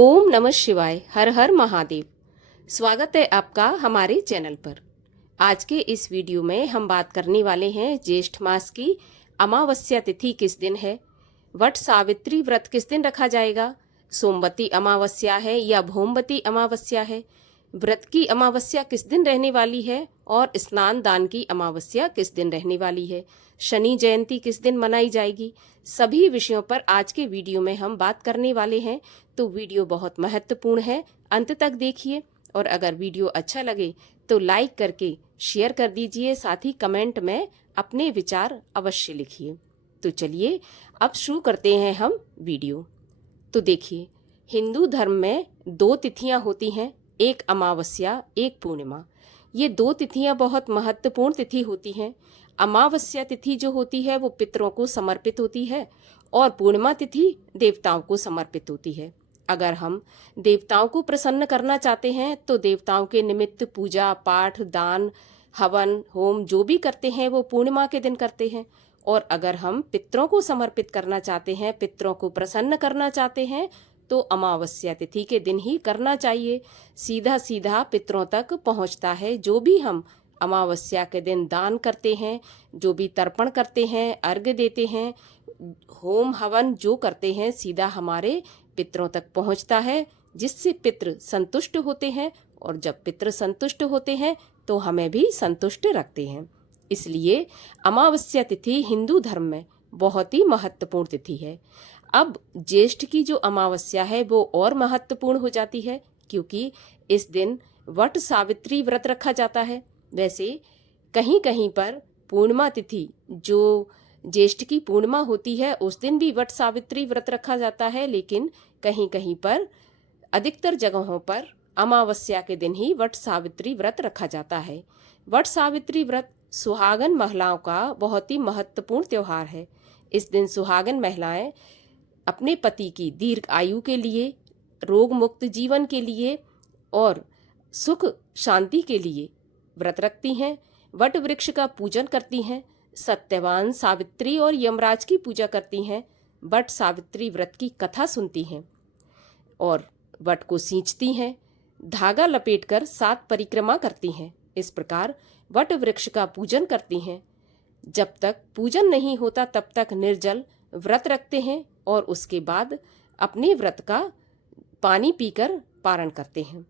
ओम नमः शिवाय। हर हर महादेव। स्वागत है आपका हमारे चैनल पर। आज के इस वीडियो में हम बात करने वाले हैं ज्येष्ठ मास की अमावस्या तिथि किस दिन है, वट सावित्री व्रत किस दिन रखा जाएगा, सोमवती अमावस्या है या भौमवती अमावस्या है, व्रत की अमावस्या किस दिन रहने वाली है और स्नान दान की अमावस्या किस दिन रहने वाली है, शनि जयंती किस दिन मनाई जाएगी। सभी विषयों पर आज के वीडियो में हम बात करने वाले हैं, तो वीडियो बहुत महत्वपूर्ण है, अंत तक देखिए। और अगर वीडियो अच्छा लगे तो लाइक करके शेयर कर दीजिए, साथ ही कमेंट में अपने विचार अवश्य लिखिए। तो चलिए अब शुरू करते हैं हम वीडियो। तो देखिए, हिंदू धर्म में दो तिथियां होती हैं, एक अमावस्या एक पूर्णिमा। ये दो तिथियां बहुत महत्वपूर्ण तिथि होती हैं। अमावस्या तिथि जो होती है वो पितरों को समर्पित होती है और पूर्णिमा तिथि देवताओं को समर्पित होती है। अगर हम देवताओं को प्रसन्न करना चाहते हैं तो देवताओं के निमित्त पूजा पाठ दान हवन होम जो भी करते हैं वो पूर्णिमा के दिन करते हैं। और अगर हम पितरों को समर्पित करना चाहते हैं, पितरों को प्रसन्न करना चाहते हैं, तो अमावस्या तिथि के दिन ही करना चाहिए। सीधा सीधा पितरों तक पहुंचता है जो भी हम अमावस्या के दिन दान करते हैं, जो भी तर्पण करते हैं, अर्घ्य देते हैं, होम हवन जो करते हैं, सीधा हमारे पितरों तक पहुंचता है, जिससे पितृ संतुष्ट होते हैं। और जब पितृ संतुष्ट होते हैं तो हमें भी संतुष्ट रखते हैं। इसलिए अमावस्या तिथि हिंदू धर्म में बहुत ही महत्वपूर्ण तिथि है। अब ज्येष्ठ की जो अमावस्या है वो और महत्वपूर्ण हो जाती है, क्योंकि इस दिन वट सावित्री व्रत रखा जाता है। वैसे कहीं कहीं पर पूर्णिमा तिथि जो ज्येष्ठ की पूर्णिमा होती है उस दिन भी वट सावित्री व्रत रखा जाता है, लेकिन कहीं कहीं पर अधिकतर जगहों पर अमावस्या के दिन ही वट सावित्री व्रत रखा जाता है। वट सावित्री व्रत सुहागन महिलाओं का बहुत ही महत्वपूर्ण त्योहार है। इस दिन सुहागन महिलाएं अपने पति की दीर्घ आयु के लिए, रोग मुक्त जीवन के लिए और सुख शांति के लिए व्रत रखती हैं। वट वृक्ष का पूजन करती हैं, सत्यवान सावित्री और यमराज की पूजा करती हैं, वट सावित्री व्रत की कथा सुनती हैं और वट को सींचती हैं, धागा लपेटकर 7 परिक्रमा करती हैं। इस प्रकार वट वृक्ष का पूजन करती हैं। जब तक पूजन नहीं होता तब तक निर्जल व्रत रखते हैं और उसके बाद अपने व्रत का पानी पीकर पारण करते हैं।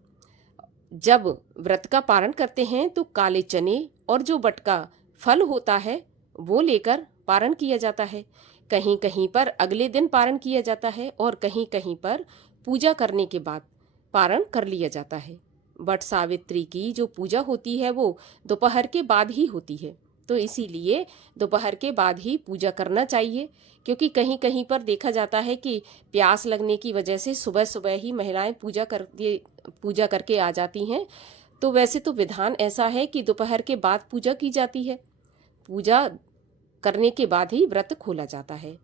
जब व्रत का पारण करते हैं तो काले चने और जो वट का फल होता है वो लेकर पारण किया जाता है। कहीं कहीं पर अगले दिन पारण किया जाता है और कहीं कहीं पर पूजा करने के बाद पारण कर लिया जाता है। वट सावित्री की जो पूजा होती है वो दोपहर के बाद ही होती है, तो इसीलिए दोपहर के बाद ही पूजा करना चाहिए, क्योंकि कहीं कहीं पर देखा जाता है कि प्यास लगने की वजह से सुबह सुबह ही महिलाएं पूजा करके आ जाती हैं। तो वैसे तो विधान ऐसा है कि दोपहर के बाद पूजा की जाती है, पूजा करने के बाद ही व्रत खोला जाता है।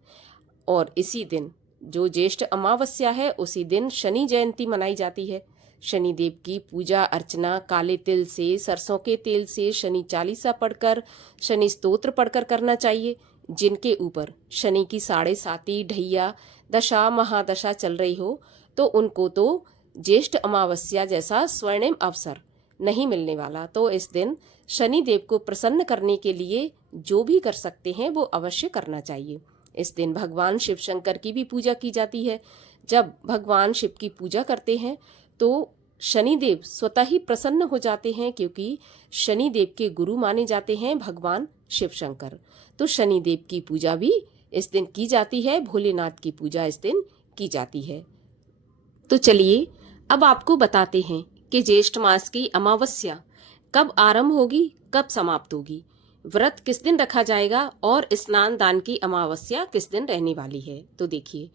और इसी दिन जो ज्येष्ठ अमावस्या है उसी दिन शनि जयंती मनाई जाती है। शनिदेव की पूजा अर्चना काले तिल से, सरसों के तेल से, शनि चालीसा पढ़कर, शनि स्तोत्र पढ़कर करना चाहिए। जिनके ऊपर शनि की 7.5 ढैया दशा महादशा चल रही हो तो उनको तो ज्येष्ठ अमावस्या जैसा स्वर्णिम अवसर नहीं मिलने वाला। तो इस दिन शनि देव को प्रसन्न करने के लिए जो भी कर सकते हैं वो अवश्य करना चाहिए। इस दिन भगवान शिव शंकर की भी पूजा की जाती है। जब भगवान शिव की पूजा करते हैं तो शनिदेव स्वतः ही प्रसन्न हो जाते हैं, क्योंकि शनिदेव के गुरु माने जाते हैं भगवान शिव शंकर। तो शनिदेव की पूजा भी इस दिन की जाती है, भोलेनाथ की पूजा इस दिन की जाती है। तो चलिए अब आपको बताते हैं कि ज्येष्ठ मास की अमावस्या कब आरंभ होगी, कब समाप्त होगी, व्रत किस दिन रखा जाएगा और स्नान दान की अमावस्या किस दिन रहने वाली है। तो देखिए,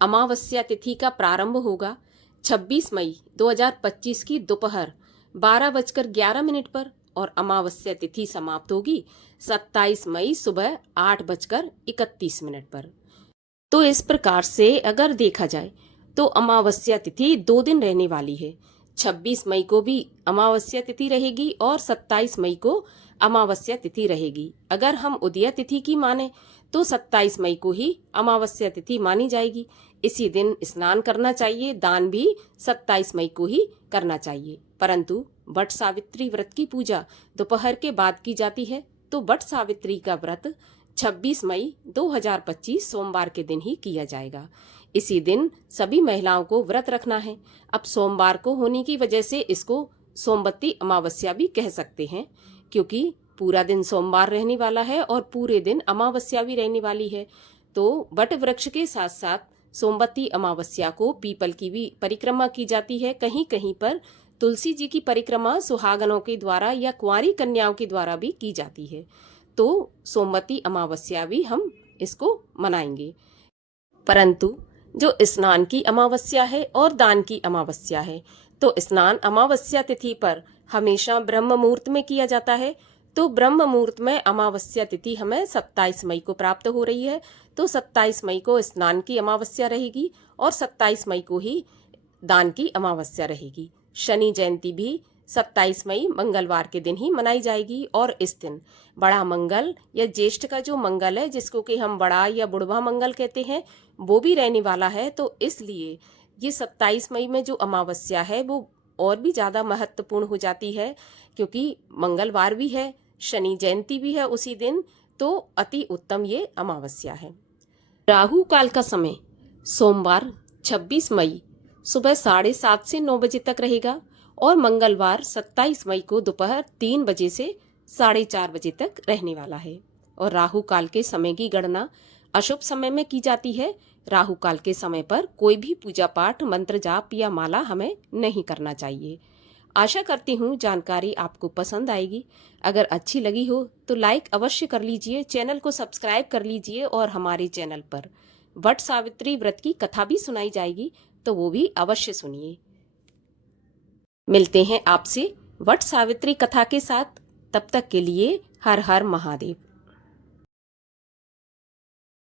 अमावस्या तिथि का प्रारंभ होगा 26 मई 2025 की दोपहर 12:11 पर और अमावस्या तिथि समाप्त होगी 27 मई सुबह 8:31 पर। तो इस प्रकार से अगर देखा जाए तो अमावस्या तिथि 2 दिन रहने वाली है। 26 मई को भी अमावस्या तिथि रहेगी और 27 मई को अमावस्या तिथि रहेगी। अगर हम उदय तिथि की माने तो 27 मई को ही अमावस्या तिथि मानी जाएगी। इसी दिन स्नान करना चाहिए, दान भी 27 मई को ही करना चाहिए। परंतु वट सावित्री व्रत की पूजा दोपहर के बाद की जाती है, तो वट सावित्री का व्रत 26 मई 2025 सोमवार के दिन ही किया जाएगा। इसी दिन सभी महिलाओं को व्रत रखना है। अब सोमवार को होने की वजह से इसको सोमवती अमावस्या भी कह सकते हैं, क्योंकि पूरा दिन सोमवार रहने वाला है और पूरे दिन अमावस्या भी रहने वाली है। तो वट वृक्ष के साथ साथ सोमवती अमावस्या को पीपल की भी परिक्रमा की जाती है। कहीं कहीं पर तुलसी जी की परिक्रमा सुहागनों के द्वारा या कुंवारी कन्याओं के द्वारा भी की जाती है। तो सोमवती अमावस्या भी हम इसको मनाएंगे। परंतु जो स्नान की अमावस्या है और दान की अमावस्या है, तो स्नान अमावस्या तिथि पर हमेशा ब्रह्म मुहूर्त में किया जाता है। तो ब्रह्म मुहूर्त में अमावस्या तिथि हमें 27 मई को प्राप्त हो रही है। तो 27 मई को स्नान की अमावस्या रहेगी और 27 मई को ही दान की अमावस्या रहेगी। शनि जयंती भी 27 मई मंगलवार के दिन ही मनाई जाएगी और इस दिन बड़ा मंगल या ज्येष्ठ का जो मंगल है, जिसको कि हम बड़ा या बुढ़वा मंगल कहते हैं, वो भी रहने वाला है। तो इसलिए ये 27 मई में जो अमावस्या है वो और भी ज़्यादा महत्वपूर्ण हो जाती है, क्योंकि मंगलवार भी है, शनि जयंती भी है उसी दिन। तो अति उत्तम ये अमावस्या है। राहु काल का समय सोमवार 26 मई सुबह 7:30 से 9 बजे तक रहेगा और मंगलवार 27 मई को दोपहर 3 बजे से 4:30 बजे तक रहने वाला है। और राहु काल के समय की गणना अशुभ समय में की जाती है। राहु काल के समय पर कोई भी पूजा पाठ, मंत्र जाप या माला हमें नहीं करना चाहिए। आशा करती हूँ जानकारी आपको पसंद आएगी। अगर अच्छी लगी हो तो लाइक अवश्य कर लीजिए, चैनल को सब्सक्राइब कर लीजिए और हमारे चैनल पर वट सावित्री व्रत की कथा भी सुनाई जाएगी, तो वो भी अवश्य सुनिए। मिलते हैं आपसे वट सावित्री कथा के साथ। तब तक के लिए हर हर महादेव।